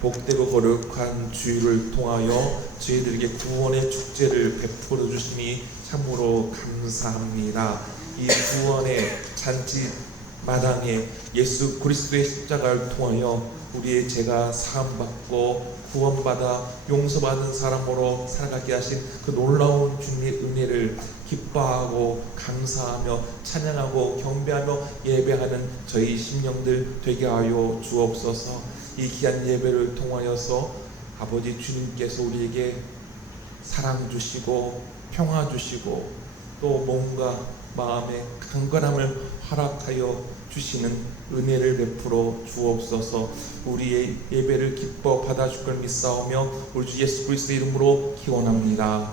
복되고 거룩한 주일을 통하여 저희들에게 구원의 축제를 베풀어 주시니 참으로 감사합니다. 이 구원의 잔치 마당에 예수 그리스도의 십자가를 통하여 우리의 죄가 사함받고 구원받아 용서받는 사람으로 살아가게 하신 그 놀라운 주님의 은혜를 기뻐하고 감사하며 찬양하고 경배하며 예배하는 저희 심령들 되게 하여 주옵소서. 이 귀한 예배를 통하여서 아버지 주님께서 우리에게 사랑 주시고 평화 주시고 또 몸과 마음의 강건함을 허락하여 주시는 은혜를 베풀어 주옵소서. 우리의 예배를 기뻐 받아줄 걸 믿사오며 우리 주 예수 그리스도의 이름으로 기원합니다.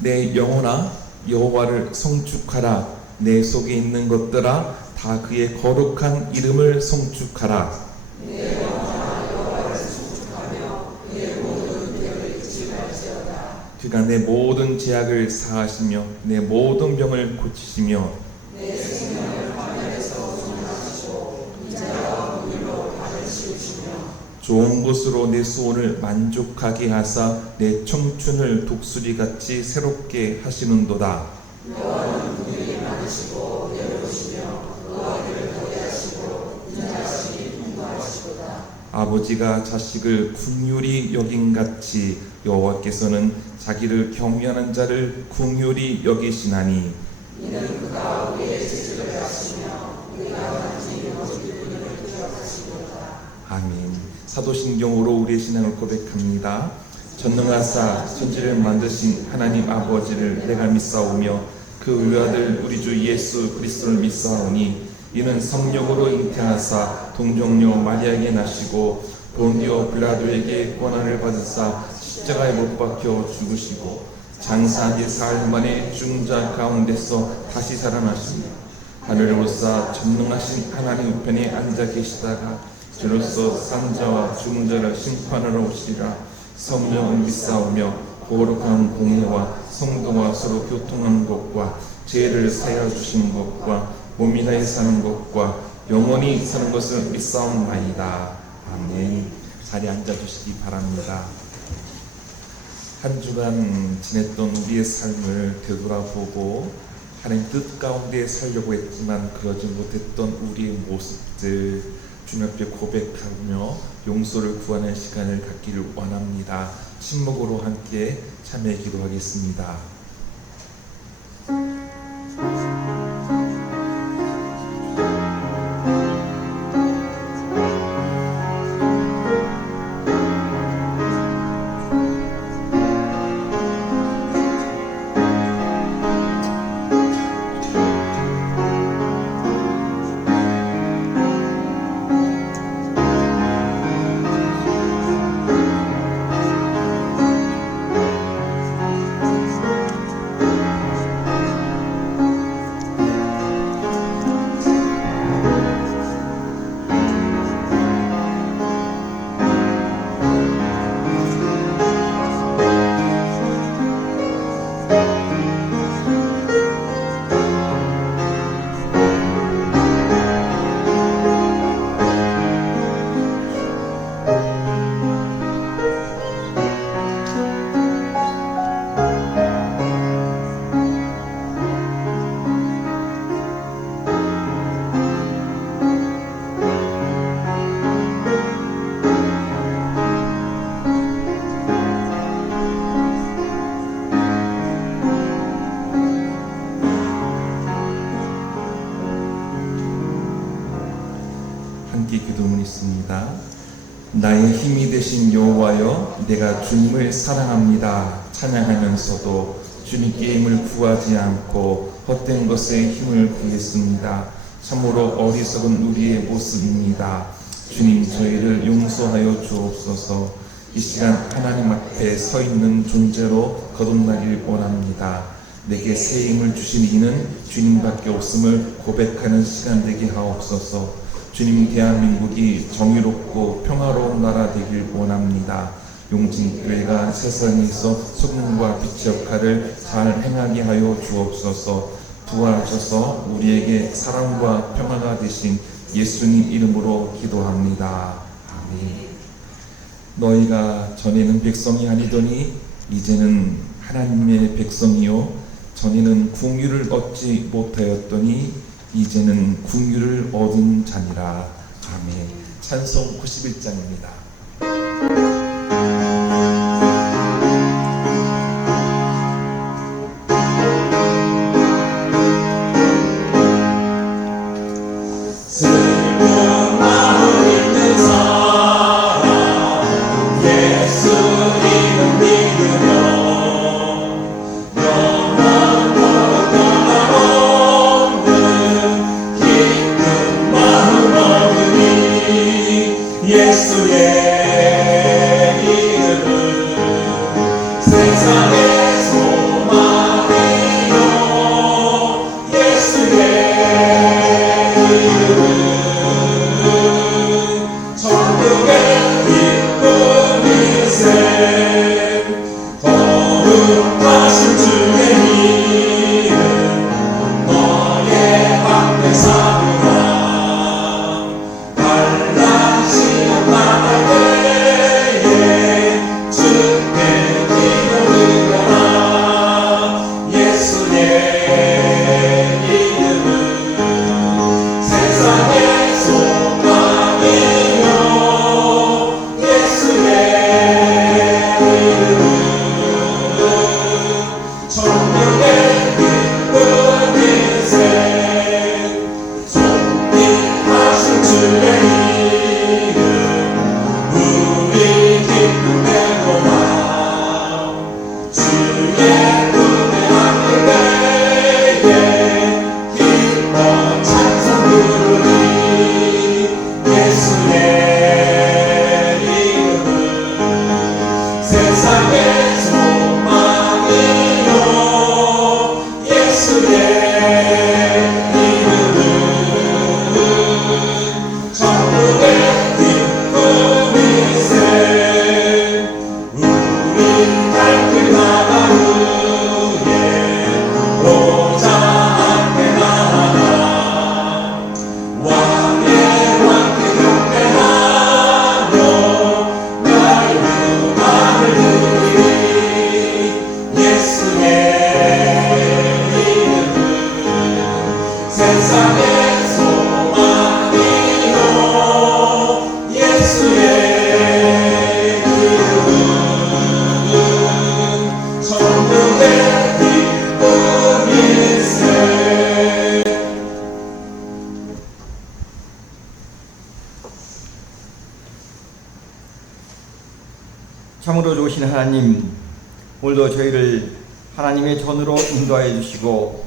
내 영혼아 여호와를 성축하라. 내 속에 있는 것들아 다 그의 거룩한 이름을 성축하라. 내 영혼아 여호와를 성축하며 내 모든 죄를 잊지 말지어다. 그가 내 모든 죄악을 사하시며 내 모든 병을 고치시며 내 생명을 화면에서 소멸하시고 인자와 긍휼로 나를 씌우시며 좋은 것으로 내 소원을 만족하게 하사 내 청춘을 독수리같이 새롭게 하시는도다. 여호와는 긍휼이 많으시고 내려오시며 의하기를 더디하시고 인자하시니 풍부하시도다. 아버지가 자식을 긍휼히 여긴같이 여호와께서는 자기를 경외하는 자를 긍휼히 여기시나니 이는 그가 우리의 죄를 하시며 우리가 단지 오직 그를 기억하시도다. 아멘. 사도신경으로 우리의 신앙을 고백합니다. 전능하사 천지를 만드신 하나님 아버지를 내가 믿사오며 그 외아들 우리 주 예수 그리스도를 믿사오니 이는 성령으로 잉태하사 동정녀 마리아에게 나시고 본디오 빌라도에게 고난을 받으사 십자가에 못 박혀 죽으시고 장사한 지 사흘 만에 죽은 자 가운데서 다시 살아나시며 하늘에 오르사 전능하신 하나님 우편에 앉아 계시다가 저로서 산자와 죽은 자를 심판하러 오시리라. 성령을 믿사오며 거룩한 공예와 성도와 서로 교통하는 것과 죄를 사하여 주신 것과 몸이 다해 사는 것과 영원히 사는 것을 믿사옵나이다. 아멘. 자리에 앉아주시기 바랍니다. 한 주간 지냈던 우리의 삶을 되돌아보고 하나님 뜻 가운데 살려고 했지만 그러지 못했던 우리의 모습들 주님 앞에 고백하며 용서를 구하는 시간을 갖기를 원합니다. 침묵으로 함께 참여 기도하겠습니다. 함께 기도문 있습니다. 나의 힘이 되신 여호와여, 내가 주님을 사랑합니다. 찬양하면서도 주님께 힘을 구하지 않고 헛된 것에 힘을 구했습니다. 참으로 어리석은 우리의 모습입니다. 주님, 저희를 용서하여 주옵소서. 이 시간 하나님 앞에 서 있는 존재로 거듭나길 원합니다. 내게 새 힘을 주신 이는 주님밖에 없음을 고백하는 시간 되게 하옵소서. 주님, 대한민국이 정의롭고 평화로운 나라 되길 원합니다. 용진교회가 세상에서 소금과 빛의 역할을 잘 행하게 하여 주옵소서. 도와줘서 우리에게 사랑과 평화가 되신 예수님 이름으로 기도합니다. 아멘. 너희가 전에는 백성이 아니더니 이제는 하나님의 백성이요 전에는 궁유를 얻지 못하였더니 이제는 궁유를 얻은 자니라. 아멘. 찬송 91장입니다. 참으로 좋으신 하나님, 오늘도 저희를 하나님의 전으로 인도하여 주시고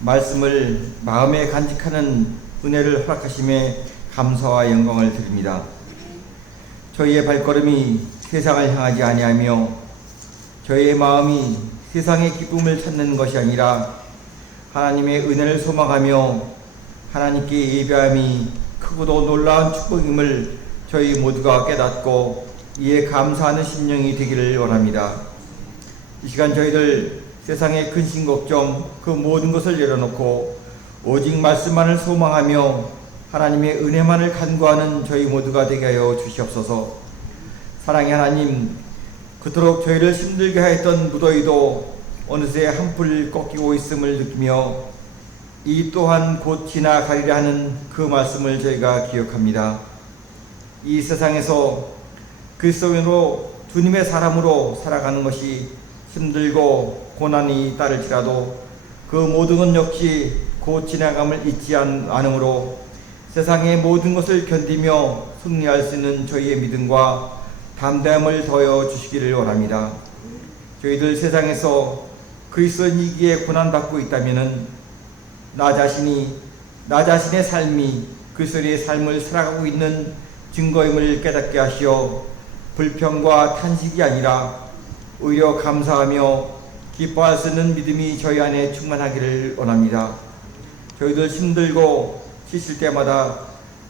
말씀을 마음에 간직하는 은혜를 허락하심에 감사와 영광을 드립니다. 저희의 발걸음이 세상을 향하지 아니하며 저희의 마음이 세상의 기쁨을 찾는 것이 아니라 하나님의 은혜를 소망하며 하나님께 예배함이 크고도 놀라운 축복임을 저희 모두가 깨닫고 이에 감사하는 심령이 되기를 원합니다. 이 시간 저희들 세상의 근심 걱정 그 모든 것을 내려놓고 오직 말씀만을 소망하며 하나님의 은혜만을 간구하는 저희 모두가 되게 하여 주시옵소서. 사랑의 하나님, 그토록 저희를 힘들게 하였던 무더위도 어느새 한풀 꺾이고 있음을 느끼며 이 또한 곧 지나가리라 하는 그 말씀을 저희가 기억합니다. 이 세상에서 그리스도인으로 주님의 사람으로 살아가는 것이 힘들고 고난이 따를지라도 그 모든 것 역시 곧 지나감을 잊지 않으므로 세상의 모든 것을 견디며 승리할 수 있는 저희의 믿음과 담대함을 더하여 주시기를 원합니다. 저희들 세상에서 그리스도인이기에 고난받고 있다면 나 자신의 삶이 그리스도의 삶을 살아가고 있는 증거임을 깨닫게 하시어 불평과 탄식이 아니라 오히려 감사하며 기뻐할 수 있는 믿음이 저희 안에 충만하기를 원합니다. 저희들 힘들고 지칠 때마다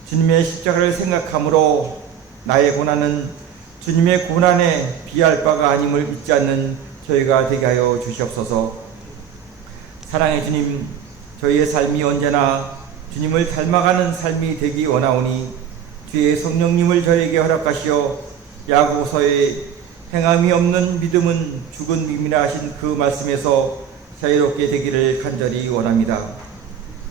주님의 십자가를 생각함으로 나의 고난은 주님의 고난에 비할 바가 아님을 잊지 않는 저희가 되게 하여 주시옵소서. 사랑의 주님, 저희의 삶이 언제나 주님을 닮아가는 삶이 되기 원하오니 주의 성령님을 저에게 허락하시어 야고보서의 행함이 없는 믿음은 죽은 믿음이라 하신 그 말씀에서 자유롭게 되기를 간절히 원합니다.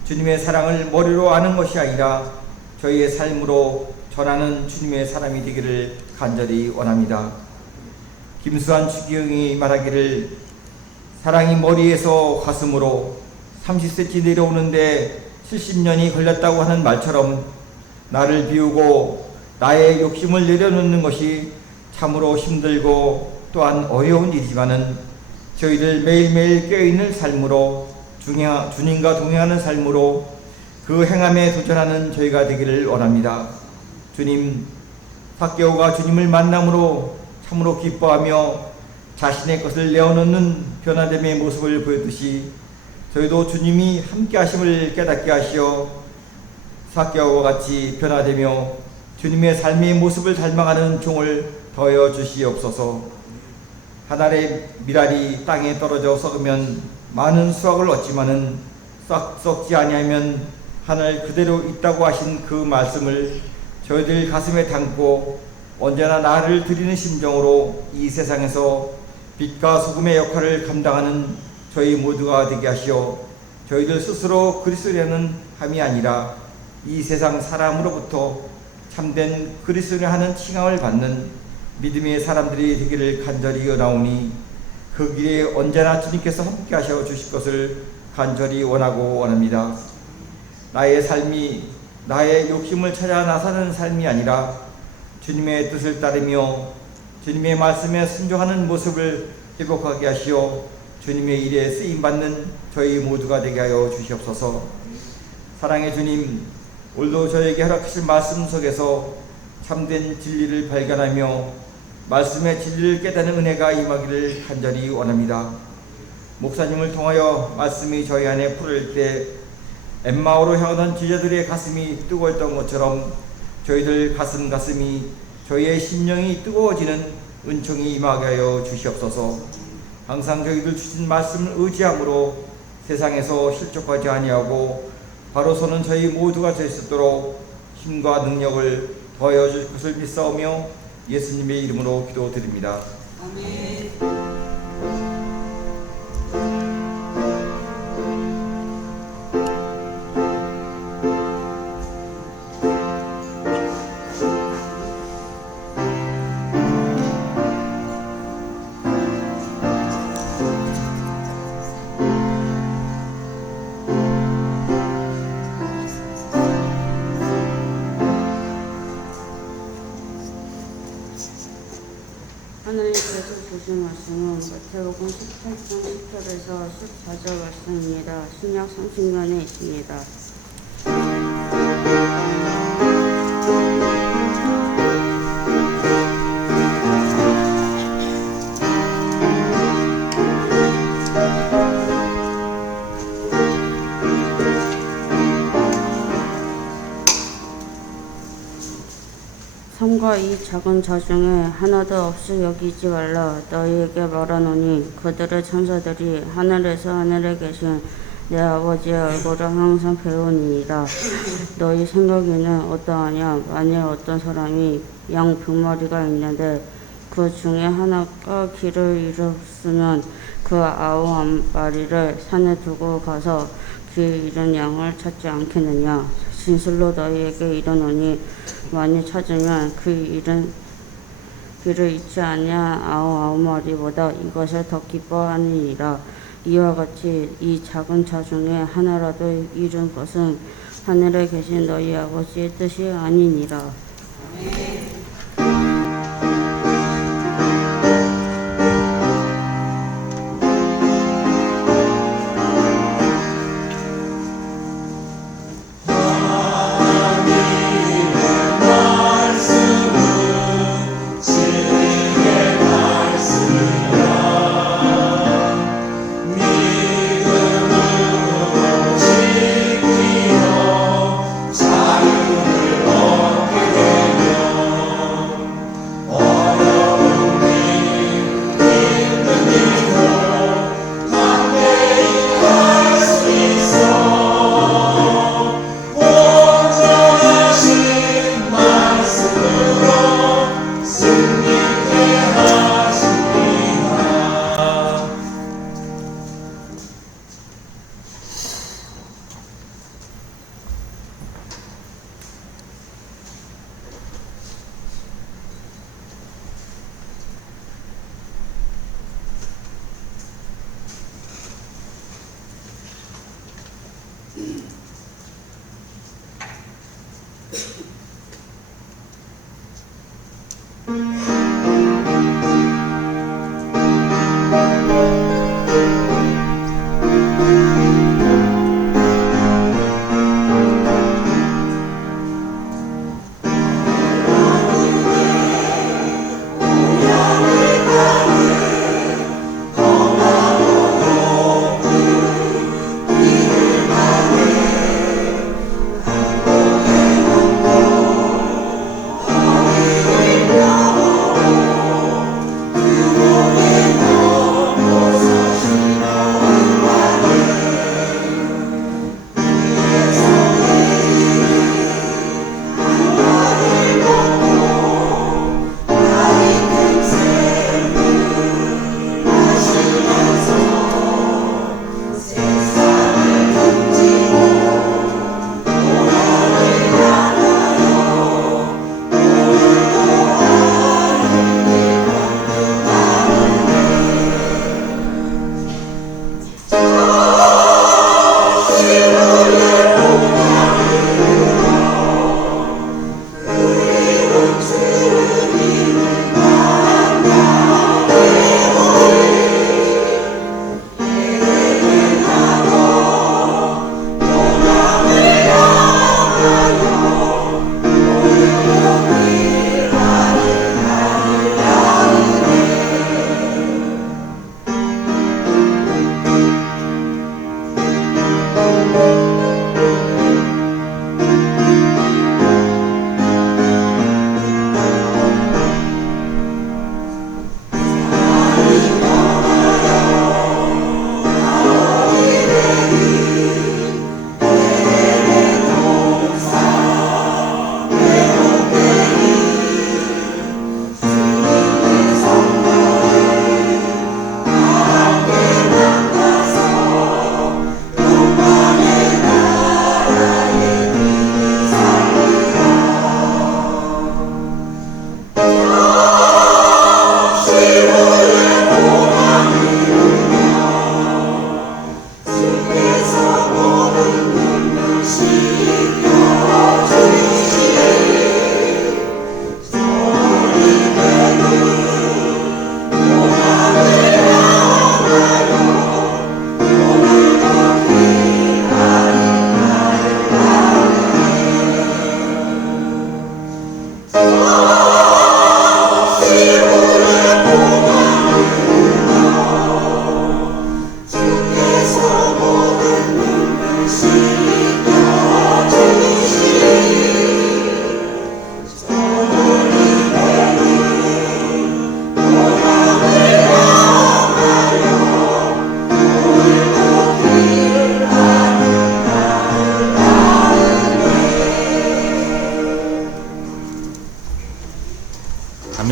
주님의 사랑을 머리로 아는 것이 아니라 저희의 삶으로 전하는 주님의 사람이 되기를 간절히 원합니다. 김수환 추기경이 말하기를 사랑이 머리에서 가슴으로 30cm 내려오는데 70년이 걸렸다고 하는 말처럼 나를 비우고 나의 욕심을 내려놓는 것이 참으로 힘들고 또한 어려운 일이지만은 저희들 매일매일 깨어있는 삶으로 주님과 동행하는 삶으로 그 행함에 도전하는 저희가 되기를 원합니다. 주님, 삭개오가 주님을 만남으로 참으로 기뻐하며 자신의 것을 내어놓는 변화됨의 모습을 보였듯이 저희도 주님이 함께 하심을 깨닫게 하시어 삭개오와 같이 변화되며 주님의 삶의 모습을 닮아가는 종을 더하여 주시옵소서. 하늘의 밀알이 땅에 떨어져 썩으면 많은 수확을 얻지만은 썩지 아니하면 하늘 그대로 있다고 하신 그 말씀을 저희들 가슴에 담고 언제나 나를 드리는 심정으로 이 세상에서 빛과 소금의 역할을 감당하는 저희 모두가 되게 하시어 저희들 스스로 그리스도라는 함이 아니라 이 세상 사람으로부터 참된 그리스도를 하는 칭함을 받는 믿음의 사람들이 되기를 간절히 원하오니 그 길에 언제나 주님께서 함께 하셔 주실 것을 간절히 원하고 원합니다. 나의 삶이 나의 욕심을 찾아 나서는 삶이 아니라 주님의 뜻을 따르며 주님의 말씀에 순종하는 모습을 회복하게 하시어 주님의 일에 쓰임받는 저희 모두가 되게 하여 주시옵소서. 사랑의 주님, 오늘도 저에게 허락하신 말씀 속에서 참된 진리를 발견하며 말씀의 진리를 깨닫는 은혜가 임하기를 간절히 원합니다. 목사님을 통하여 말씀이 저희 안에 풀을 때 엠마오로 향하던 제자들의 가슴이 뜨거웠던 것처럼 저희들 가슴이 저희의 심령이 뜨거워지는 은총이 임하게 하여 주시옵소서. 항상 저희들 주신 말씀을 의지함으로 세상에서 실족하지 아니하고 바로 서는 저희 모두가 될 수 있도록 힘과 능력을 더하여 주실 것을 믿사오며 예수님의 이름으로 기도드립니다. 아멘. 하나님께서 주신 말씀은 마태복음 18장 10절에서 14절 말씀입니다. 신약 30년에 있습니다. 삼가 이 작은 자 중에 하나도 없이 여기지 말라. 너희에게 말하노니 그들의 천사들이 하늘에 계신 내 아버지의 얼굴을 항상 배우니이다. 너희 생각에는 어떠하냐? 만일 어떤 사람이 양 100마리가 있는데 그 중에 하나가 길을 잃었으면 그 99마리를 산에 두고 가서 길 잃은 양을 찾지 않겠느냐? 진실로 너희에게 이르노니 만일 찾으면 그 길을 잃지 아니한 99마리보다 이것을 더 기뻐하니이다. 이와 같이 이 작은 자 중에 하나라도 잃은 것은 하늘에 계신 너희 아버지의 뜻이 아니니라. 아멘.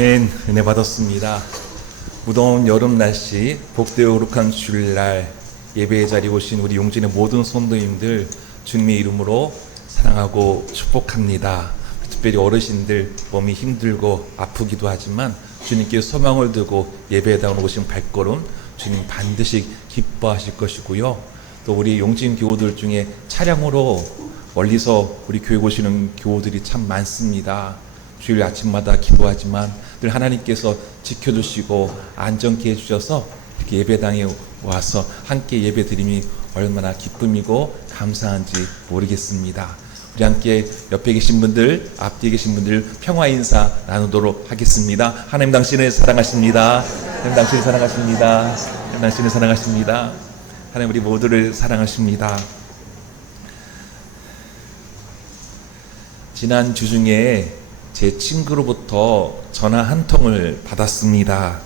아멘. 은혜 받았습니다. 무더운 여름 날씨, 복되고 거룩한 주일날 예배의 자리에 오신 우리 용진의 모든 성도님들 주님의 이름으로 사랑하고 축복합니다. 특별히 어르신들 몸이 힘들고 아프기도 하지만 주님께 소망을 두고 예배에 나오신 발걸음 주님 반드시 기뻐하실 것이고요. 또 우리 용진 교우들 중에 차량으로 멀리서 우리 교회 오시는 교우들이 참 많습니다. 주일 아침마다 기도하지만 늘 하나님께서 지켜주시고 안전케 해주셔서 이렇게 예배당에 와서 함께 예배드림이 얼마나 기쁨이고 감사한지 모르겠습니다. 우리 함께 옆에 계신 분들, 앞뒤에 계신 분들 평화 인사 나누도록 하겠습니다. 하나님 당신을 사랑하십니다. 하나님 당신을 사랑하십니다. 하나님 당신을 사랑하십니다. 하나님 우리 모두를 사랑하십니다. 지난 주 중에 제 친구로부터 전화 한 통을 받았습니다.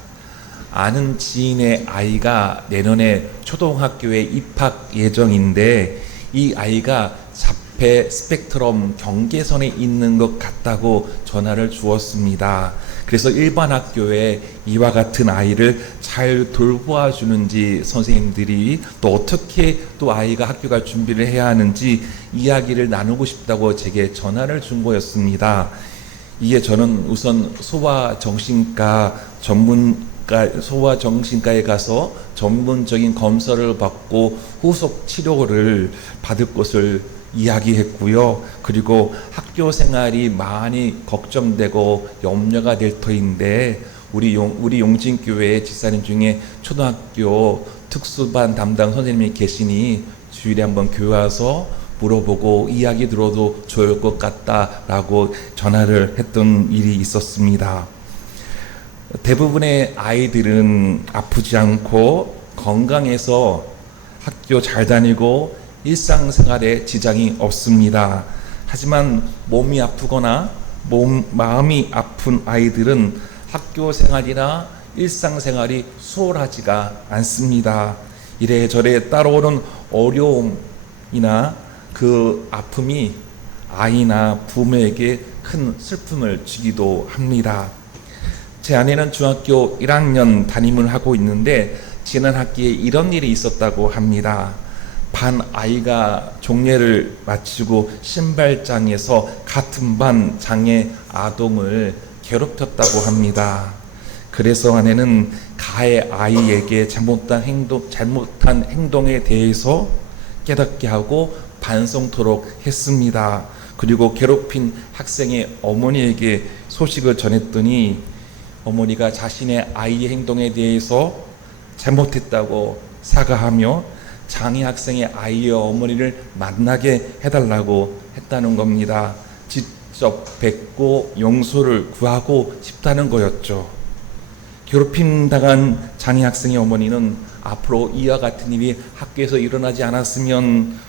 아는 지인의 아이가 내년에 초등학교에 입학 예정인데 이 아이가 자폐 스펙트럼 경계선에 있는 것 같다고 전화를 주었습니다. 그래서 일반 학교에 이와 같은 아이를 잘 돌보아 주는지 선생님들이 또 어떻게 또 아이가 학교 갈 준비를 해야 하는지 이야기를 나누고 싶다고 제게 전화를 준 거였습니다. 이게 저는 우선 소아정신과에 가서 전문적인 검사를 받고 후속 치료를 받을 것을 이야기했고요. 그리고 학교 생활이 많이 걱정되고 염려가 될 터인데 우리 용진교회 집사님 중에 초등학교 특수반 담당 선생님이 계시니 주일에 한번 교회 와서 물어보고 이야기 들어도 좋을 것 같다라고 전화를 했던 일이 있었습니다. 대부분의 아이들은 아프지 않고 건강해서 학교 잘 다니고 일상생활에 지장이 없습니다. 하지만 몸이 아프거나 마음이 아픈 아이들은 학교 생활이나 일상생활이 수월하지가 않습니다. 이래저래 따라오는 어려움이나 그 아픔이 아이나 부모에게 큰 슬픔을 주기도 합니다. 제 아내는 중학교 1학년 담임을 하고 있는데 지난 학기에 이런 일이 있었다고 합니다. 반 아이가 종례를 마치고 신발장에서 같은 반 장애 아동을 괴롭혔다고 합니다. 그래서 아내는 가해 아이에게 잘못한 행동에 대해서 깨닫게 하고 반성토록 했습니다. 그리고 괴롭힌 학생의 어머니에게 소식을 전했더니 어머니가 자신의 아이의 행동에 대해서 잘못했다고 사과하며 장애 학생의 아이의 어머니를 만나게 해달라고 했다는 겁니다. 직접 뵙고 용서를 구하고 싶다는 거였죠. 괴롭힘 당한 장애 학생의 어머니는 앞으로 이와 같은 일이 학교에서 일어나지 않았으면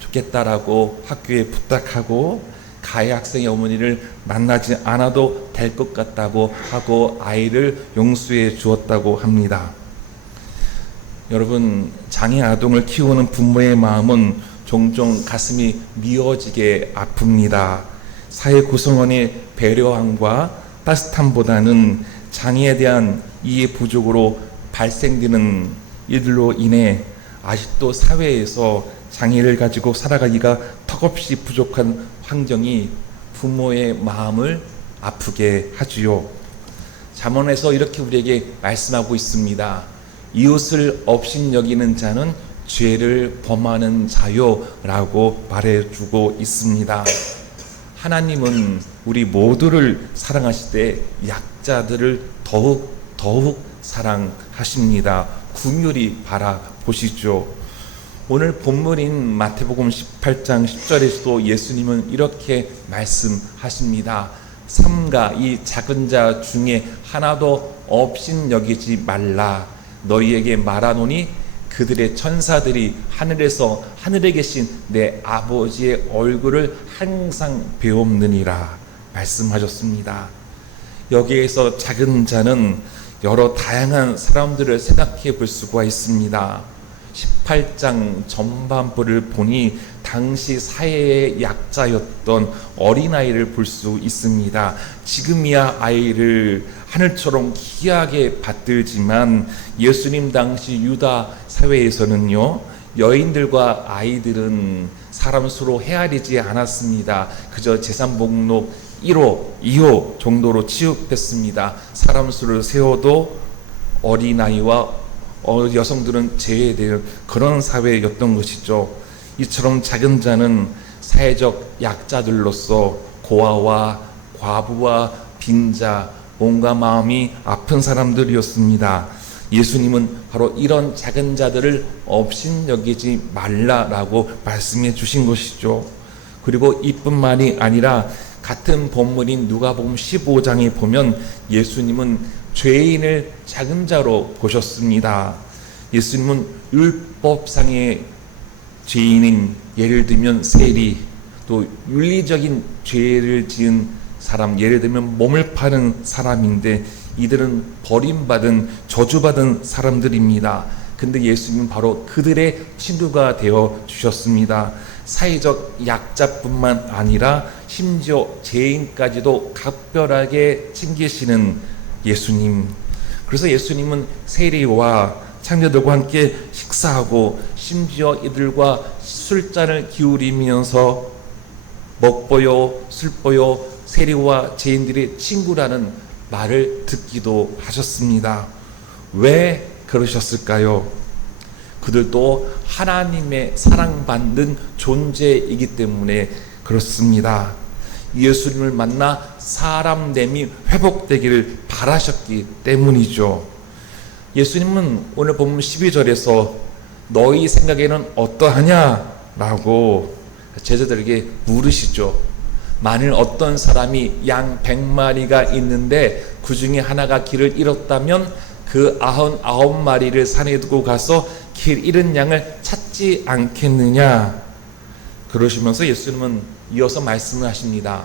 좋겠다라고 학교에 부탁하고 가해 학생의 어머니를 만나지 않아도 될 것 같다고 하고 아이를 용서해 주었다고 합니다. 여러분, 장애 아동을 키우는 부모의 마음은 종종 가슴이 미어지게 아픕니다. 사회 구성원의 배려함과 따뜻함보다는 장애에 대한 이해 부족으로 발생되는 일들로 인해 아직도 사회에서 장애를 가지고 살아가기가 턱없이 부족한 환경이 부모의 마음을 아프게 하지요. 잠언에서 이렇게 우리에게 말씀하고 있습니다. 이웃을 업신여기는 자는 죄를 범하는 자요라고 말해주고 있습니다. 하나님은 우리 모두를 사랑하시되 약자들을 더욱 사랑하십니다. 긍휼히 바라보시죠. 오늘 본문인 마태복음 18장 10절에서도 예수님은 이렇게 말씀하십니다. 삼가 이 작은 자 중에 하나도 업신여기지 말라. 너희에게 말하노니 그들의 천사들이 하늘에 계신 내 아버지의 얼굴을 항상 배옵느니라 말씀하셨습니다. 여기에서 작은 자는 여러 다양한 사람들을 생각해 볼 수가 있습니다. 18장 전반부를 보니 당시 사회의 약자였던 어린아이를 볼 수 있습니다. 지금이야 아이를 하늘처럼 귀하게 받들지만 예수님 당시 유다 사회에서는요, 여인들과 아이들은 사람 수로 헤아리지 않았습니다. 그저 재산 목록 1호, 2호 정도로 취급했습니다. 사람 수를 세워도 어린아이와 여성들은 제외되는 그런 사회였던 것이죠. 이처럼 작은 자는 사회적 약자들로서 고아와 과부와 빈자, 몸과 마음이 아픈 사람들이었습니다. 예수님은 바로 이런 작은 자들을 업신여기지 말라라고 말씀해 주신 것이죠. 그리고 이뿐만이 아니라 같은 본문인 누가복음 15장에 보면 예수님은 죄인을 작은 자로 보셨습니다. 예수님은 율법상의 죄인인, 예를 들면 세리, 또 윤리적인 죄를 지은 사람, 예를 들면 몸을 파는 사람인데 이들은 버림받은, 저주받은 사람들입니다. 근데 예수님은 바로 그들의 친구가 되어 주셨습니다. 사회적 약자뿐만 아니라 심지어 죄인까지도 각별하게 챙기시는 예수님. 그래서 예수님은 세리와 창녀들과 함께 식사하고 심지어 이들과 술잔을 기울이면서 먹보요 술보요 세리와 죄인들의 친구라는 말을 듣기도 하셨습니다. 왜 그러셨을까요? 그들도 하나님의 사랑받는 존재이기 때문에 그렇습니다. 예수님을 만나 사람 됨이 회복되기를 바라셨기 때문이죠. 예수님은 오늘 본문 12절에서 너희 생각에는 어떠하냐? 라고 제자들에게 물으시죠. 만일 어떤 사람이 양 100마리가 있는데 그 중에 하나가 길을 잃었다면 그 99마리를 산에 두고 가서 길 잃은 양을 찾지 않겠느냐? 그러시면서 예수님은 이어서 말씀을 하십니다.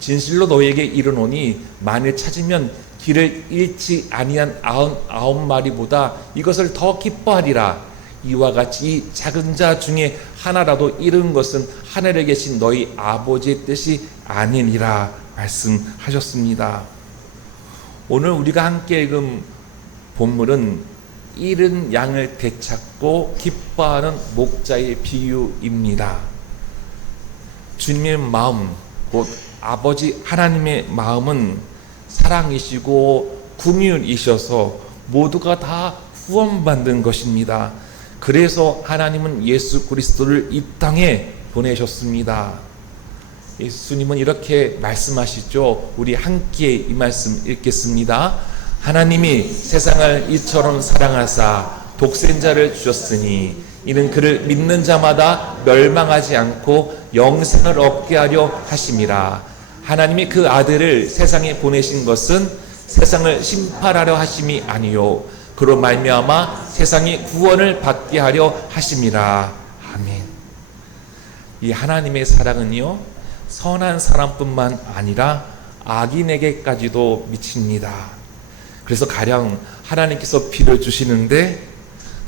진실로 너희에게 이르노니 만일 찾으면 길을 잃지 아니한 99마리보다 이것을 더 기뻐하리라. 이와 같이 이 작은 자 중에 하나라도 잃은 것은 하늘에 계신 너희 아버지의 뜻이 아니니라 말씀하셨습니다. 오늘 우리가 함께 읽은 본문은 잃은 양을 되찾고 기뻐하는 목자의 비유입니다. 주님의 마음, 곧 아버지 하나님의 마음은 사랑이시고 긍휼이셔서 모두가 다 구원받는 것입니다. 그래서 하나님은 예수 그리스도를 이 땅에 보내셨습니다. 예수님은 이렇게 말씀하시죠. 우리 함께 이 말씀 읽겠습니다. 하나님이 세상을 이처럼 사랑하사 독생자를 주셨으니 이는 그를 믿는 자마다 멸망하지 않고 영생을 얻게 하려 하심이라. 하나님이 그 아들을 세상에 보내신 것은 세상을 심판하려 하심이 아니요 그로 말미암아 세상이 구원을 받게 하려 하심이라. 아멘. 이 하나님의 사랑은요, 선한 사람뿐만 아니라 악인에게까지도 미칩니다. 그래서 가령 하나님께서 비를 주시는데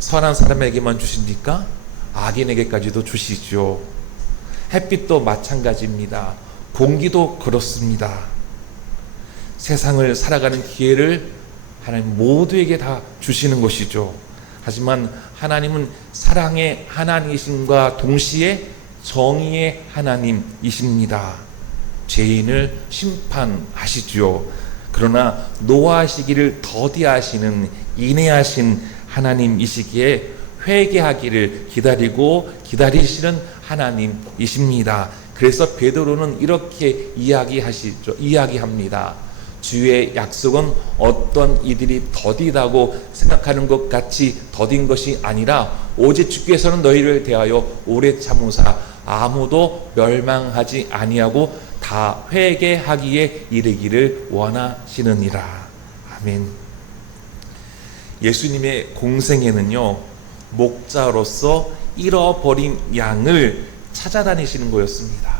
선한 사람에게만 주십니까? 악인에게까지도 주시죠. 햇빛도 마찬가지입니다. 공기도 그렇습니다. 세상을 살아가는 기회를 하나님 모두에게 다 주시는 것이죠. 하지만 하나님은 사랑의 하나님이심과 동시에 정의의 하나님이십니다. 죄인을 심판하시죠. 그러나 노하시기를 더디하시는 인내하신 하나님이시기에 회개하기를 기다리시는 하나님이십니다. 그래서 베드로는 이렇게 이야기합니다. 주의 약속은 어떤 이들이 더디다고 생각하는 것 같이 더딘 것이 아니라 오직 주께서는 너희를 대하여 오래 참으사 아무도 멸망하지 아니하고 다 회개하기에 이르기를 원하시느니라. 아멘. 예수님의 공생애는요, 목자로서 잃어버린 양을 찾아다니시는 거였습니다.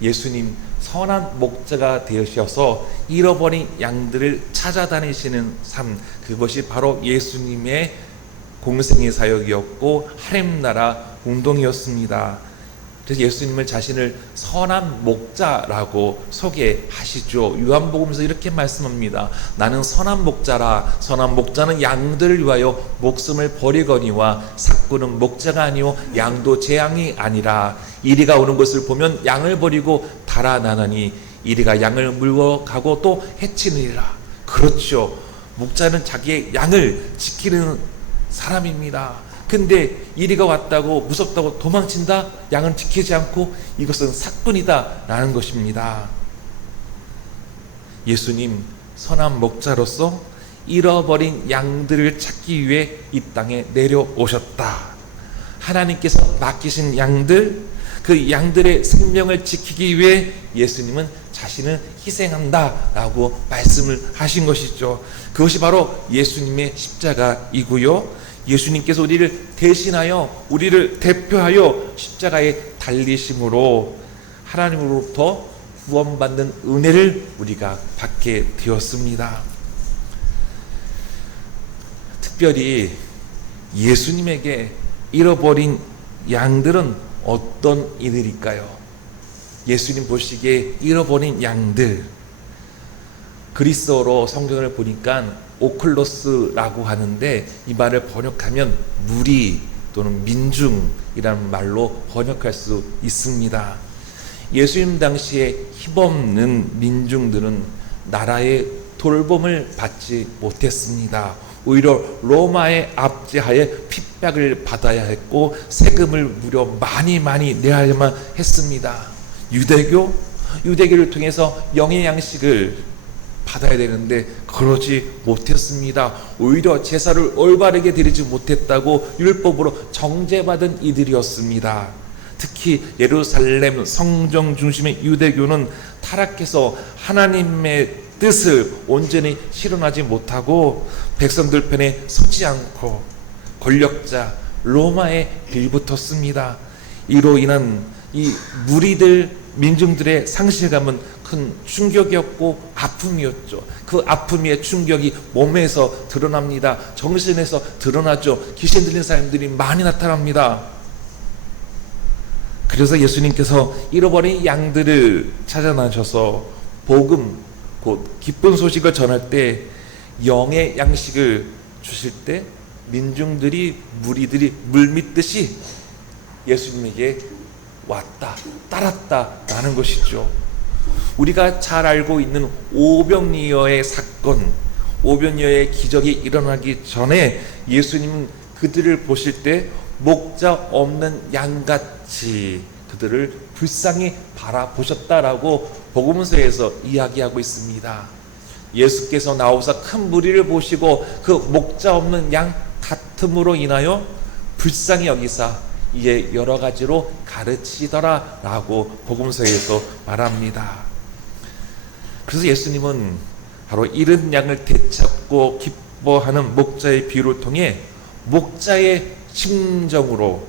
예수님 선한 목자가 되셔서 잃어버린 양들을 찾아다니시는 삶, 그것이 바로 예수님의 공생애 사역이었고 하나님나라 운동이었습니다. 그래서 예수님을 자신을 선한 목자라고 소개하시죠. 요한복음에서 이렇게 말씀합니다. 나는 선한 목자라. 선한 목자는 양들을 위하여 목숨을 버리거니와 삭구는 목자가 아니요 양도 제 양이 아니라. 이리가 오는 것을 보면 양을 버리고 달아나느니 이리가 양을 물어가고 또 해치느니라. 그렇죠. 목자는 자기의 양을 지키는 사람입니다. 근데 이리가 왔다고 무섭다고 도망친다? 양은 지키지 않고 이것은 사건이다 라는 것입니다. 예수님 선한 목자로서 잃어버린 양들을 찾기 위해 이 땅에 내려오셨다. 하나님께서 맡기신 양들, 그 양들의 생명을 지키기 위해 예수님은 자신을 희생한다 라고 말씀을 하신 것이죠. 그것이 바로 예수님의 십자가이고요, 예수님께서 우리를 대신하여 우리를 대표하여 십자가에 달리심으로 하나님으로부터 구원받는 은혜를 우리가 받게 되었습니다. 특별히 예수님에게 잃어버린 양들은 어떤 이들일까요? 예수님 보시기에 잃어버린 양들, 그리스어로 성경을 보니까 오클로스라고 하는데 이 말을 번역하면 무리 또는 민중이라는 말로 번역할 수 있습니다. 예수님 당시에 힘없는 민중들은 나라의 돌봄을 받지 못했습니다. 오히려 로마의 압제하에 핍박을 받아야 했고 세금을 무려 많이 내야만 했습니다. 유대교를 통해서 영의 양식을 받아야 되는데 그러지 못했습니다. 오히려 제사를 올바르게 드리지 못했다고 율법으로 정죄받은 이들이었습니다. 특히 예루살렘 성정 중심의 유대교는 타락해서 하나님의 뜻을 온전히 실현하지 못하고 백성들 편에 서지 않고 권력자 로마에 빌붙었습니다. 이로 인한 이 무리들 민중들의 상실감은 큰 충격이었고 아픔이었죠. 그 아픔의 충격이 몸에서 드러납니다. 정신에서 드러나죠. 귀신 들린 사람들이 많이 나타납니다. 그래서 예수님께서 잃어버린 양들을 찾아나셔서 복음, 곧 기쁜 소식을 전할 때 영의 양식을 주실 때 민중들이 무리들이 물밀듯이 예수님에게 왔다, 따랐다라는 것이죠. 우리가 잘 알고 있는 오병이어의 사건, 오병이어의 기적이 일어나기 전에 예수님은 그들을 보실 때 목자 없는 양같이 그들을 불쌍히 바라보셨다라고 복음서에서 이야기하고 있습니다. 예수께서 나오사 큰 무리를 보시고 그 목자 없는 양 같음으로 인하여 불쌍히 여기사 이에 여러 가지로 가르치더라라고 복음서에서 말합니다. 그래서 예수님은 바로 잃은 양을 되찾고 기뻐하는 목자의 비유를 통해 목자의 심정으로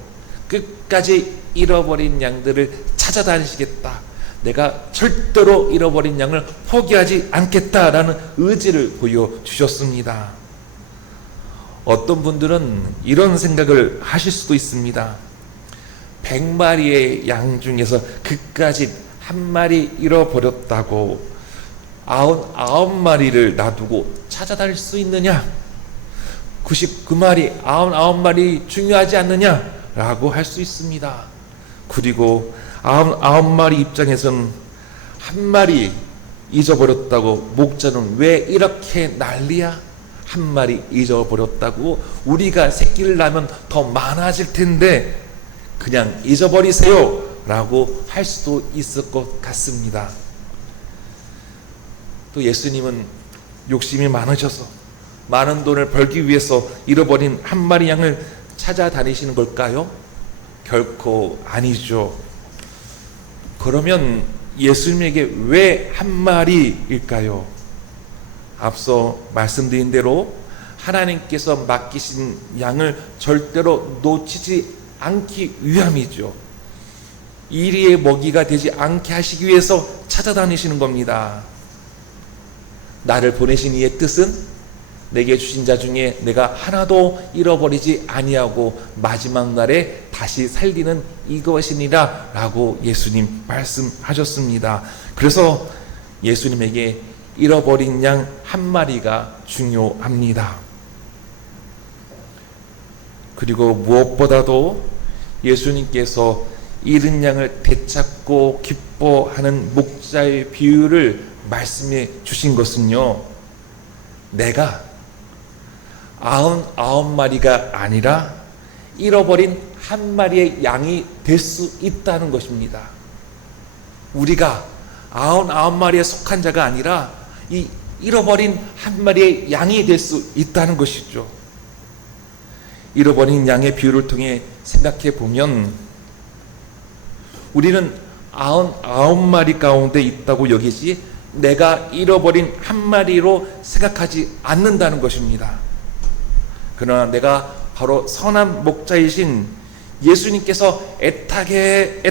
끝까지 잃어버린 양들을 찾아다니시겠다, 내가 절대로 잃어버린 양을 포기하지 않겠다라는 의지를 보여주셨습니다. 어떤 분들은 이런 생각을 하실 수도 있습니다. 100마리의 양 중에서 그까짓 한 마리 잃어버렸다고 99마리를 놔두고 찾아다닐 수 있느냐? 99마리, 99마리 중요하지 않느냐라고 할 수 있습니다. 그리고 99마리 입장에서는 한 마리 잊어버렸다고 목자는 왜 이렇게 난리야? 한 마리 잊어버렸다고? 우리가 새끼를 낳으면 더 많아질 텐데 그냥 잊어버리세요 라고 할 수도 있을 것 같습니다. 또 예수님은 욕심이 많으셔서 많은 돈을 벌기 위해서 잃어버린 한 마리 양을 찾아다니시는 걸까요? 결코 아니죠. 그러면 예수님에게 왜 한 마리일까요? 앞서 말씀드린 대로 하나님께서 맡기신 양을 절대로 놓치지 않기 위함이죠. 이리의 먹이가 되지 않게 하시기 위해서 찾아다니시는 겁니다. 나를 보내신 이의 뜻은 내게 주신 자 중에 내가 하나도 잃어버리지 아니하고 마지막 날에 다시 살리는 이것이니라 라고 예수님 말씀하셨습니다. 그래서 예수님에게 잃어버린 양 한 마리가 중요합니다. 그리고 무엇보다도 예수님께서 잃은 양을 되찾고 기뻐하는 목자의 비유를 말씀해 주신 것은요, 내가 99마리가 아니라 잃어버린 한 마리의 양이 될 수 있다는 것입니다. 우리가 99마리에 속한 자가 아니라 이 잃어버린 한 마리의 양이 될 수 있다는 것이죠. 잃어버린 양의 비유를 통해 생각해 보면 우리는 99마리 가운데 있다고 여기지 내가 잃어버린 한 마리로 생각하지 않는다는 것입니다. 그러나 내가 바로 선한 목자이신 예수님께서 애타게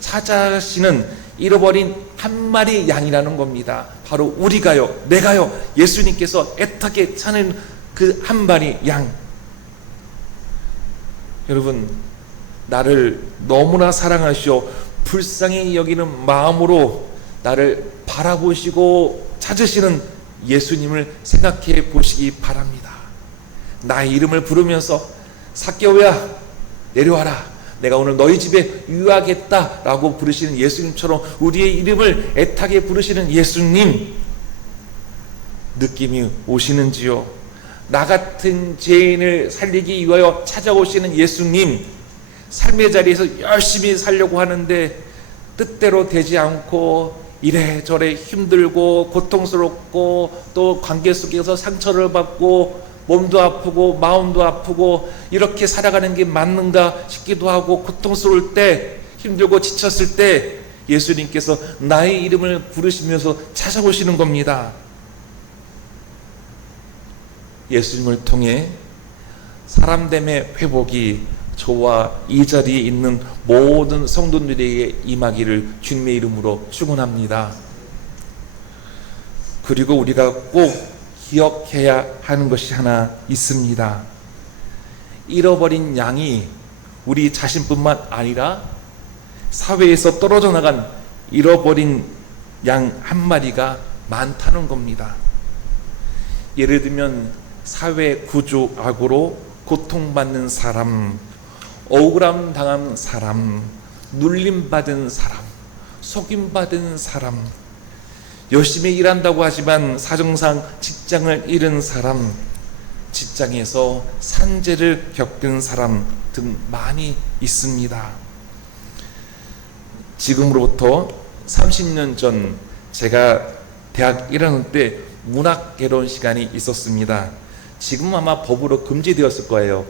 찾아가시는 잃어버린 한 마리 양이라는 겁니다. 바로 우리가요, 내가요, 예수님께서 애타게 찾는 그 한 마리 양. 여러분, 나를 너무나 사랑하시어 불쌍히 여기는 마음으로 나를 바라보시고 찾으시는 예수님을 생각해 보시기 바랍니다. 나의 이름을 부르면서 삭개오야 내려와라, 내가 오늘 너희 집에 유하겠다 라고 부르시는 예수님처럼 우리의 이름을 애타게 부르시는 예수님 느낌이 오시는지요? 나 같은 죄인을 살리기 위하여 찾아오시는 예수님, 삶의 자리에서 열심히 살려고 하는데 뜻대로 되지 않고 이래저래 힘들고 고통스럽고 또 관계 속에서 상처를 받고 몸도 아프고 마음도 아프고 이렇게 살아가는 게 맞는가 싶기도 하고 고통스러울 때, 힘들고 지쳤을 때 예수님께서 나의 이름을 부르시면서 찾아오시는 겁니다. 예수님을 통해 사람됨의 회복이 저와 이 자리에 있는 모든 성도들에게 임하기를 주님의 이름으로 축원합니다. 그리고 우리가 꼭 기억해야 하는 것이 하나 있습니다. 잃어버린 양이 우리 자신뿐만 아니라 사회에서 떨어져 나간 잃어버린 양 한 마리가 많다는 겁니다. 예를 들면 사회 구조 악으로 고통받는 사람, 억울함 당한 사람, 눌림받은 사람, 속임받은 사람, 열심히 일한다고 하지만 사정상 직장을 잃은 사람, 직장에서 산재를 겪은 사람 등 많이 있습니다. 지금으로부터 30년 전 제가 대학 1학년 때 문학 개론 시간이 있었습니다. 지금 아마 법으로 금지되었을 거예요.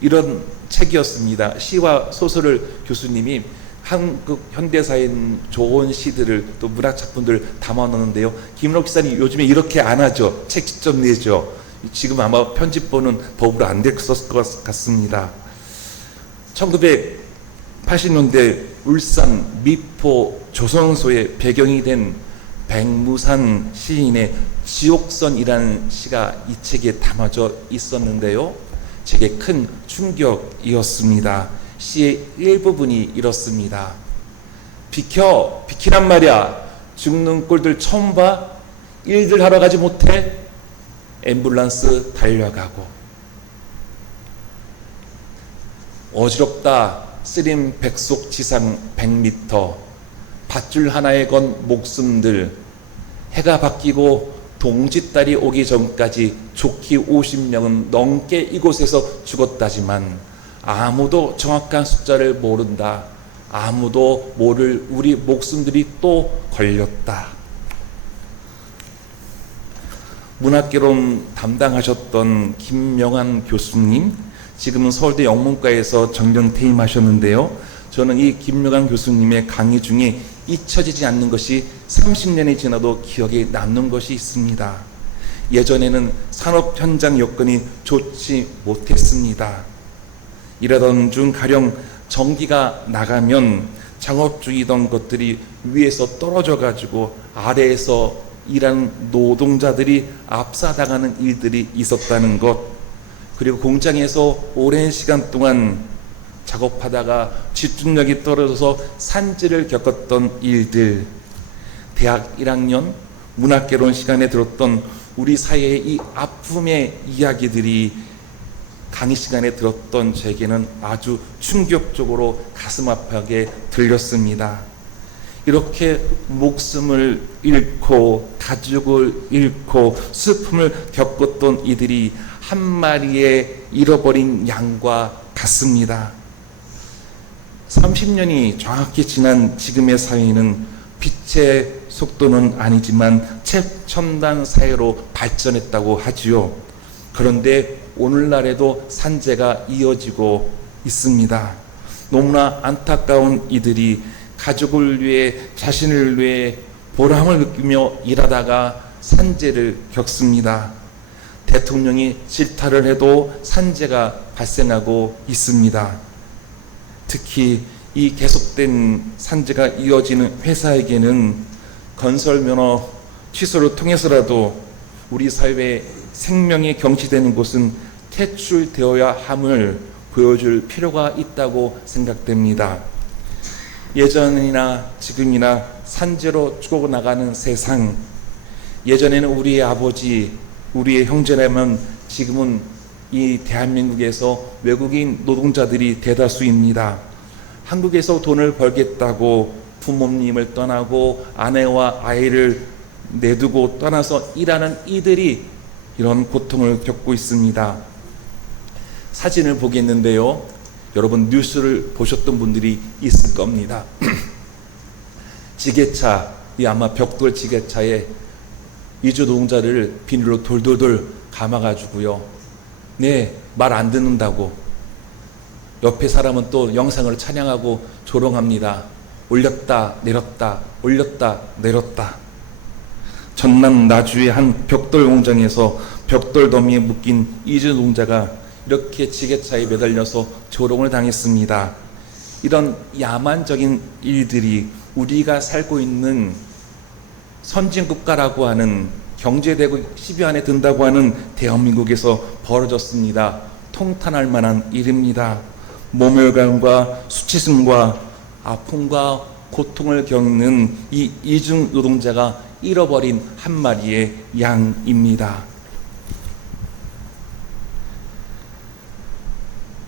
이런 책이었습니다. 시와 소설을 교수님이 한국 현대사의 좋은 시들을 또 문학 작품들을 담아 놓는데요. 김은옥 기사님 요즘에 이렇게 안 하죠. 책 직접 내죠. 지금 아마 편집본은 법으로 안 됐을 것 같습니다. 1980년대 울산 미포 조선소의 배경이 된 백무산 시인의 지옥선이라는 시가 이 책에 담아져 있었는데요. 제게 큰 충격이었습니다. 시의 일부분이 이렇습니다. 비키란 말이야. 죽는 꼴들 처음 봐. 일들 하러 가지 못해. 앰뷸런스 달려가고. 어지럽다. 쓰림 백속 지상 100m. 밧줄 하나에 건 목숨들. 해가 바뀌고 동짓달이 오기 전까지 좋기 50명은 넘게 이곳에서 죽었다지만 아무도 정확한 숫자를 모른다. 아무도 모를 우리 목숨들이 또 걸렸다. 문학개론 담당하셨던 김명환 교수님, 지금은 서울대 영문과에서 정년 퇴임하셨는데요. 저는 이 김명환 교수님의 강의 중에 잊혀지지 않는 것이 30년이 지나도 기억에 남는 것이 있습니다. 예전에는 산업 현장 여건이 좋지 못했습니다. 일하던 중 가령 전기가 나가면 작업 중이던 것들이 위에서 떨어져 가지고 아래에서 일하는 노동자들이 압사당하는 일들이 있었다는 것, 그리고 공장에서 오랜 시간 동안 작업하다가 집중력이 떨어져서 산재를 겪었던 일들, 대학 1학년 문학개론 시간에 들었던 우리 사회의 이 아픔의 이야기들이 강의 시간에 들었던 제게는 아주 충격적으로 가슴 아프게 들렸습니다. 이렇게 목숨을 잃고 가족을 잃고 슬픔을 겪었던 이들이 한 마리의 잃어버린 양과 같습니다. 30년이 정확히 지난 지금의 사회는 빛의 속도는 아니지만 최첨단 사회로 발전했다고 하지요. 그런데 오늘날에도 산재가 이어지고 있습니다. 너무나 안타까운 이들이 가족을 위해, 자신을 위해 보람을 느끼며 일하다가 산재를 겪습니다. 대통령이 질타를 해도 산재가 발생하고 있습니다. 특히 이 계속된 산재가 이어지는 회사에게는 건설면허 취소를 통해서라도 우리 사회에 생명이 경시되는 곳은 퇴출되어야 함을 보여줄 필요가 있다고 생각됩니다. 예전이나 지금이나 산재로 죽어나가는 세상, 예전에는 우리의 아버지, 우리의 형제라면 지금은 이 대한민국에서 외국인 노동자들이 대다수입니다. 한국에서 돈을 벌겠다고 부모님을 떠나고 아내와 아이를 내두고 떠나서 일하는 이들이 이런 고통을 겪고 있습니다. 사진을 보겠는데요. 여러분 뉴스를 보셨던 분들이 있을 겁니다. 지게차, 이 아마 벽돌 지게차에 이주 노동자를 비닐로 돌돌돌 감아가지고요. 네, 말 안 듣는다고. 옆에 사람은 또 영상을 찬양하고 조롱합니다. 올렸다 내렸다 올렸다 내렸다. 전남 나주의 한 벽돌 공장에서 벽돌 더미에 묶인 이주 노동자가 이렇게 지게차에 매달려서 조롱을 당했습니다. 이런 야만적인 일들이 우리가 살고 있는 선진국가라고 하는 경제대국 10위 안에 든다고 하는 대한민국에서 벌어졌습니다. 통탄할 만한 일입니다. 모멸감과 수치심과 아픔과 고통을 겪는 이 이중 노동자가 잃어버린 한 마리의 양입니다.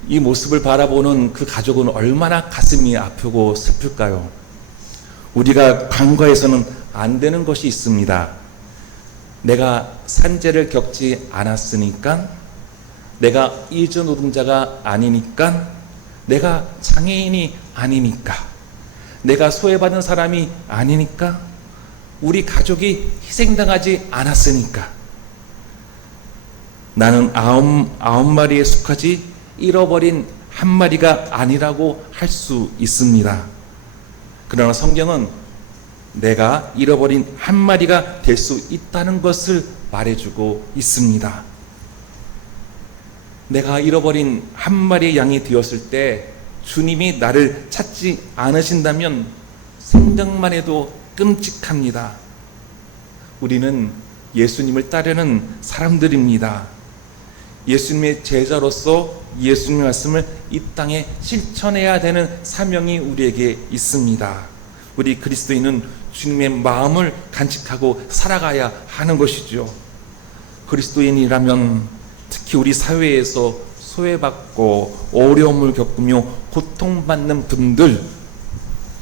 이 모습을 바라보는 그 가족은 얼마나 가슴이 아프고 슬플까요? 우리가 간과해서는 안 되는 것이 있습니다. 내가 산재를 겪지 않았으니까, 내가 이주 노동자가 아니니까, 내가 장애인이 아니니까, 내가 소외받은 사람이 아니니까, 우리 가족이 희생당하지 않았으니까, 나는 아홉 마리에 속하지 잃어버린 한 마리가 아니라고 할 수 있습니다. 그러나 성경은 내가 잃어버린 한 마리가 될 수 있다는 것을 말해주고 있습니다. 내가 잃어버린 한 마리의 양이 되었을 때 주님이 나를 찾지 않으신다면 생각만 해도 끔찍합니다. 우리는 예수님을 따르는 사람들입니다. 예수님의 제자로서 예수님의 말씀을 이 땅에 실천해야 되는 사명이 우리에게 있습니다. 우리 그리스도인은 주님의 마음을 간직하고 살아가야 하는 것이죠. 그리스도인이라면 특히 우리 사회에서 소외받고 어려움을 겪으며 고통받는 분들,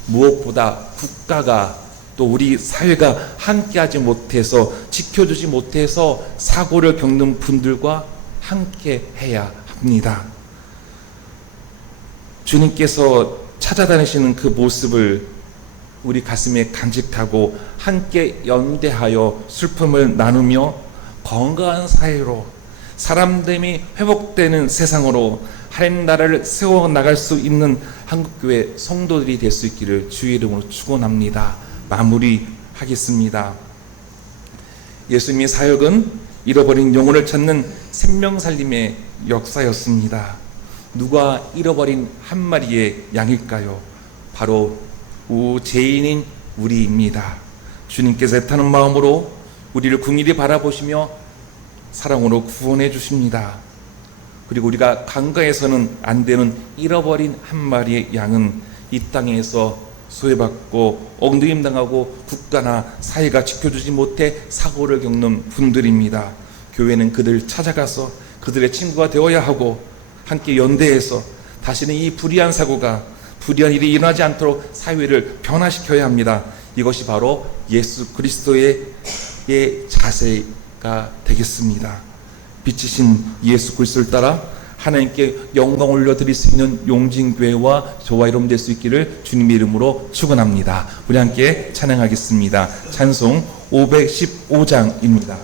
무엇보다 국가가 또 우리 사회가 함께하지 못해서 지켜주지 못해서 사고를 겪는 분들과 함께 해야 합니다. 주님께서 찾아다니시는 그 모습을 우리 가슴에 간직하고 함께 연대하여 슬픔을 나누며 건강한 사회로 사람됨이 회복되는 세상으로 하나님 나라를 세워나갈 수 있는 한국교회 성도들이 될 수 있기를 주의 이름으로 축원합니다. 마무리하겠습니다. 예수님의 사역은 잃어버린 영혼을 찾는 생명살림의 역사였습니다. 누가 잃어버린 한 마리의 양일까요? 바로 죄인인 우리입니다. 주님께서 애타는 마음으로 우리를 긍휼히 바라보시며 사랑으로 구원해 주십니다. 그리고 우리가 간과해서는 안 되는 잃어버린 한 마리의 양은 이 땅에서 소외받고 엉뚱임당하고 국가나 사회가 지켜주지 못해 사고를 겪는 분들입니다. 교회는 그들을 찾아가서 그들의 친구가 되어야 하고 함께 연대해서 다시는 이 불의한 사고가 불의한 일이 일어나지 않도록 사회를 변화시켜야 합니다. 이것이 바로 예수 그리스도의 자세가 되겠습니다. 빛이신 예수 그리스도를 따라 하나님께 영광 올려드릴 수 있는 용진교회와 저와 여러분 될 수 있기를 주님의 이름으로 축원합니다. 우리 함께 찬양하겠습니다. 찬송 515장입니다.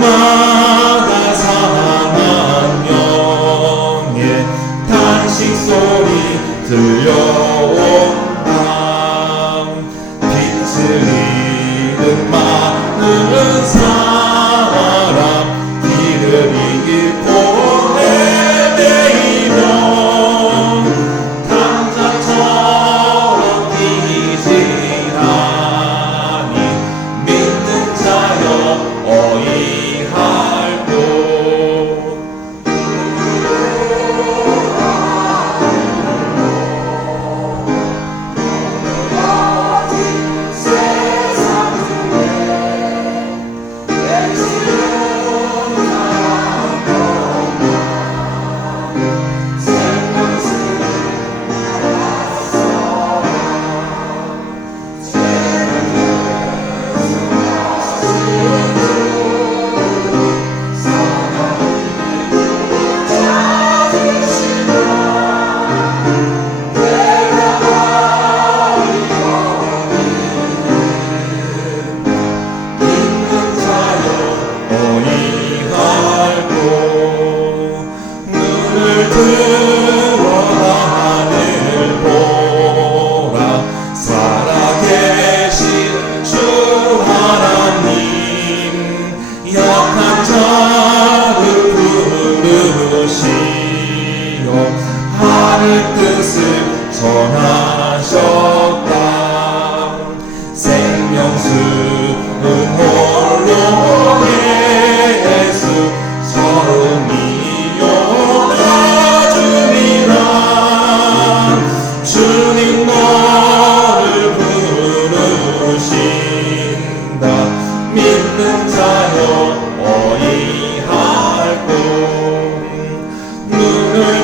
마다 상하며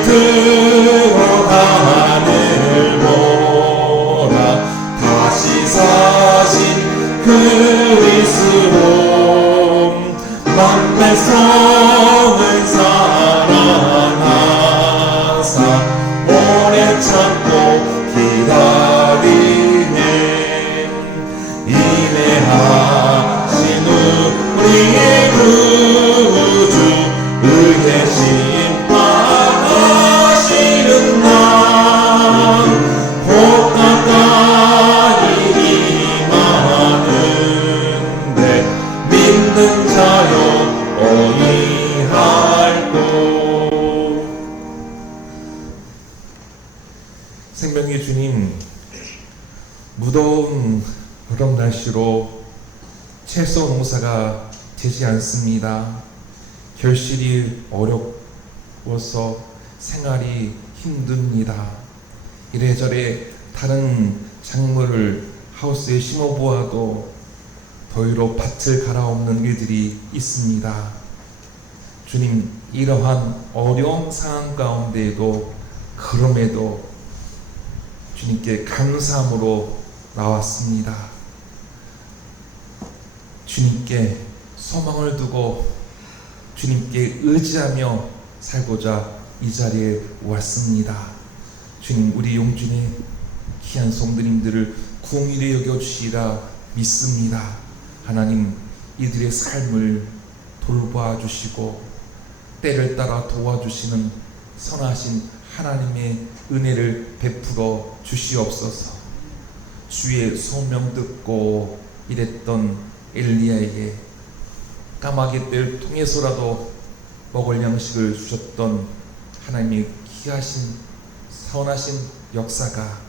들어가늘 보라 다시 사신 그리스도 만배성을 사랑하사 오래 참고 기다리네 인내하신 우리의 구주 의대신 바라시는 날 곧 가까이 임하는데 믿는 자여 어이할꼬. 생명의 주님, 무더운 여름 날씨로 채소 농사가 되지 않습니다. 결실이 어려워서 생활이 힘듭니다. 이래저래 다른 작물을 하우스에 심어보아도 더위로 밭을 갈아엎는 일들이 있습니다. 주님, 이러한 어려운 상황 가운데에도 그럼에도 주님께 감사함으로 나왔습니다. 주님께 소망을 두고 주님께 의지하며 살고자 이 자리에 왔습니다. 주님, 우리 용준의 귀한 성도님들을 궁일에 여겨주시라 믿습니다. 하나님, 이들의 삶을 돌봐주시고 때를 따라 도와주시는 선하신 하나님의 은혜를 베풀어 주시옵소서. 주의 소명 듣고 일했던 엘리야에게 까마귀 떼를 통해서라도 먹을 양식을 주셨던 하나님의 귀하신 선하신 역사가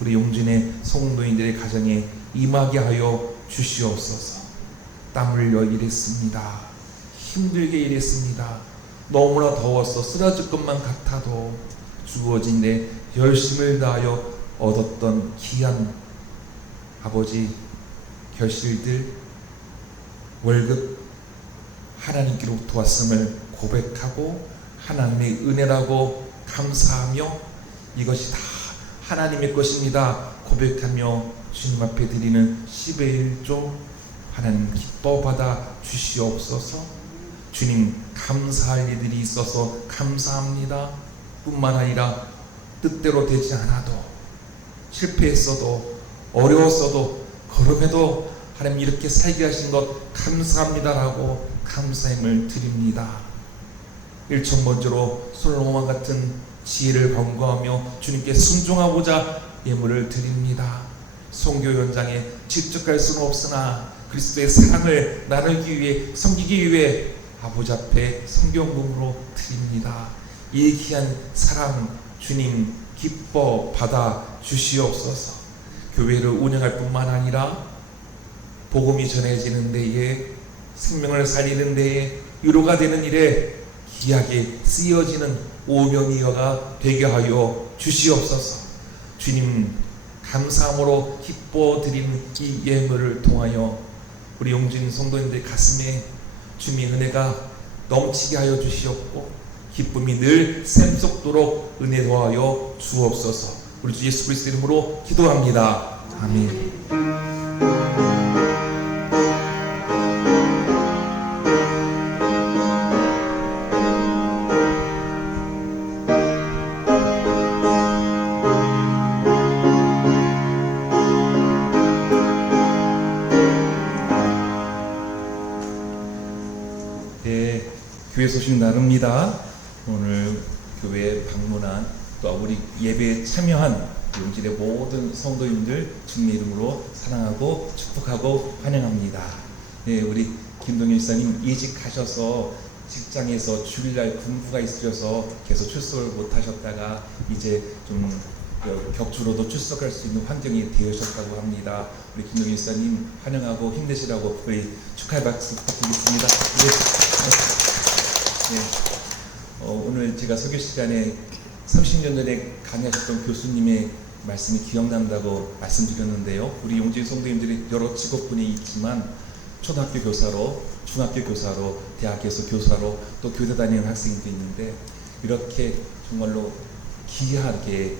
우리 용진의 성도인들의 가정에 임하게 하여 주시옵소서. 땀 흘려 일했습니다. 힘들게 일했습니다. 너무나 더워서 쓰러질 것만 같아도 주어진 내 열심을 다하여 얻었던 귀한 아버지 결실들, 월급 하나님께로부터 왔음을 고백하고 하나님의 은혜라고 감사하며 이것이 다 하나님의 것입니다 고백하며 주님 앞에 드리는 10의 1조 하나님 기뻐 받아 주시옵소서. 주님, 감사할 일들이 있어서 감사합니다 뿐만 아니라 뜻대로 되지 않아도 실패했어도 어려웠어도 그럼에도 하나님 이렇게 살게 하신 것 감사합니다라고 감사함을 드립니다. 일천 번째로 솔로몬 같은 지혜를 번거하며 주님께 순종하고자 예물을 드립니다. 선교 현장에 직접 갈 수는 없으나 그리스도의 사랑을 나누기 위해 섬기기 위해 아버지 앞에 성경금으로 드립니다. 이 귀한 사랑 주님 기뻐 받아 주시옵소서. 교회를 운영할 뿐만 아니라 복음이 전해지는 데에 생명을 살리는 데에 위로가 되는 일에 귀하게 쓰여지는 오병이어가 되게 하여 주시옵소서. 주님, 감사함으로 기뻐 드리는 이 예물을 통하여 우리 용진 성도님들 가슴에 주님의 은혜가 넘치게 하여 주시옵고 기쁨이 늘 샘솟도록 은혜 더하여 주옵소서. 우리 주 예수 그리스도 이름으로 기도합니다. 아멘. 네, 교회 소식 나눕니다. 오늘 교회에 방문한 또 우리 예배에 참여한 용진의 모든 성도님들 주님의 이름으로 사랑하고 축복하고 환영합니다. 네, 우리 김동일 목사님 이직하셔서 직장에서 주일날 공부가 있으셔서 계속 출석을 못하셨다가 이제 좀 격주로도 출석할 수 있는 환경이 되셨다고 합니다. 우리 김동일 목사님 환영하고 힘내시라고 우리 축하의 박수 부탁드리겠습니다. 네. 오늘 제가 설교 시간에 30년 전에 강의하셨던 교수님의 말씀이 기억난다고 말씀드렸는데요. 우리 용진 성도님들이 여러 직업군이 있지만 초등학교 교사로, 중학교 교사로, 대학에서 교사로 또 교대 다니는 학생도 있는데 이렇게 정말로 귀하게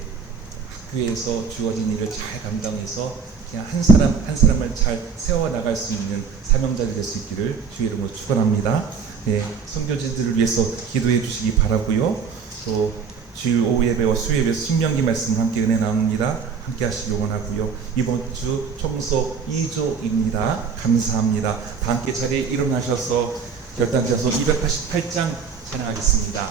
학교에서 주어진 일을 잘 감당해서 그냥 한 사람 한 사람을 잘 세워나갈 수 있는 사명자들이 될 수 있기를 주의 이름으로 축원합니다. 네, 선교지들을 위해서 기도해 주시기 바라고요. 또 주일 오후 예배와 수요 예배 신명기 말씀 함께 은혜 나눕니다. 함께 하시기 원하고요. 이번 주 청소 2조입니다. 감사합니다. 다 함께 자리에 일어나셔서 결단자서 288장 찬양하겠습니다.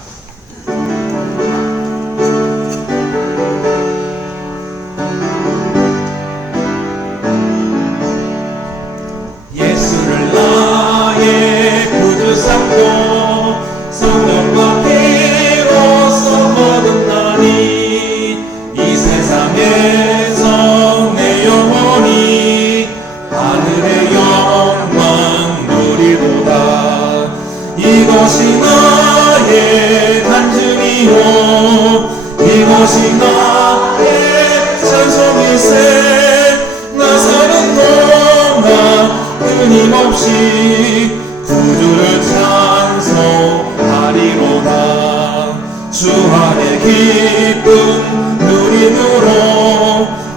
예수를 나의 구주 삼고 성령과 피로써 거듭나니 이 세상에서 내 영혼이 하늘의 영광 누리도다. 이것이 나의 간증이요 이것이 나의 찬송일세. 나 사는 동안 끊임없이 구주를 찬송하리로다. 주 안에 기쁨 누리므로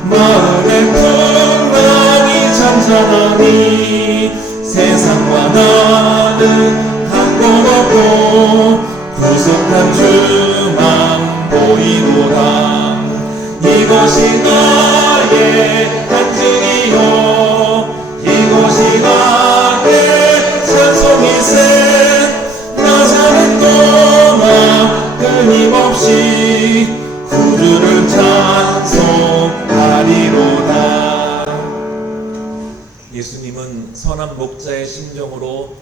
마음의 풍랑이 잠잠하니 세상과 나는 한 곳 없고 구속한 주만 보이도다. 이것이 나의 간증이요 이것이 나의 찬송일세. 나 사는 동안 끊임없이 구주를 찬송하리로다. 예수님은 선한 목자의 심정으로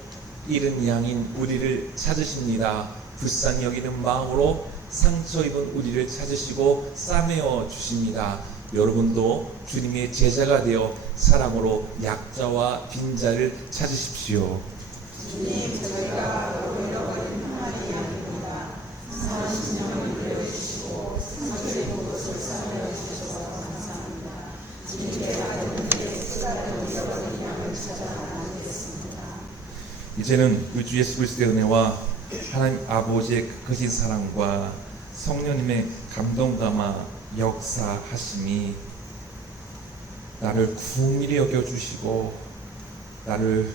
잃은 양인 우리를 찾으십니다. 불쌍히 여기는 마음으로 상처 입은 우리를 찾으시고 싸매어 주십니다. 여러분도 주님의 제자가 되어 사랑으로 약자와 빈자를 찾으십시오. 주님, 저희가 잃어버린 하나님의 양입니다. 선하신 영을 되어주시고 상처입은 곳을 싸매어 주셔서 감사합니다. 주님께 아들에게 쓰다듬은 잃어버린 양을 찾아 나누겠습니다. 이제는 우리 주 예수 그리스도의 은혜와 하나님 아버지의 크신 사랑과 성령님의 감동감화 역사하심이 나를 구밀히 여겨주시고 나를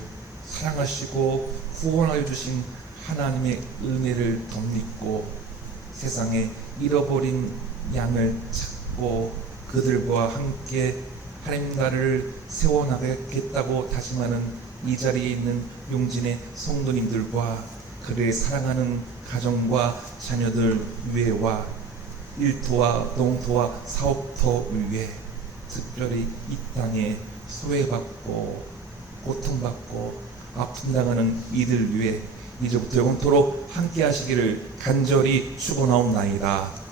사랑하시고 구원하여 주신 하나님의 은혜를 덧입고 세상에 잃어버린 양을 찾고 그들과 함께 하나님 나라를 세워나가겠다고 다짐하는 이 자리에 있는 용진의 성도님들과 그를 사랑하는 가정과 자녀들 위에와 일터와 농토와 사업터 위에 특별히 이 땅에 소외받고 고통받고 아픔당하는 이들 위에 이제부터 영원토록 함께 하시기를 간절히 축원하옵나이다.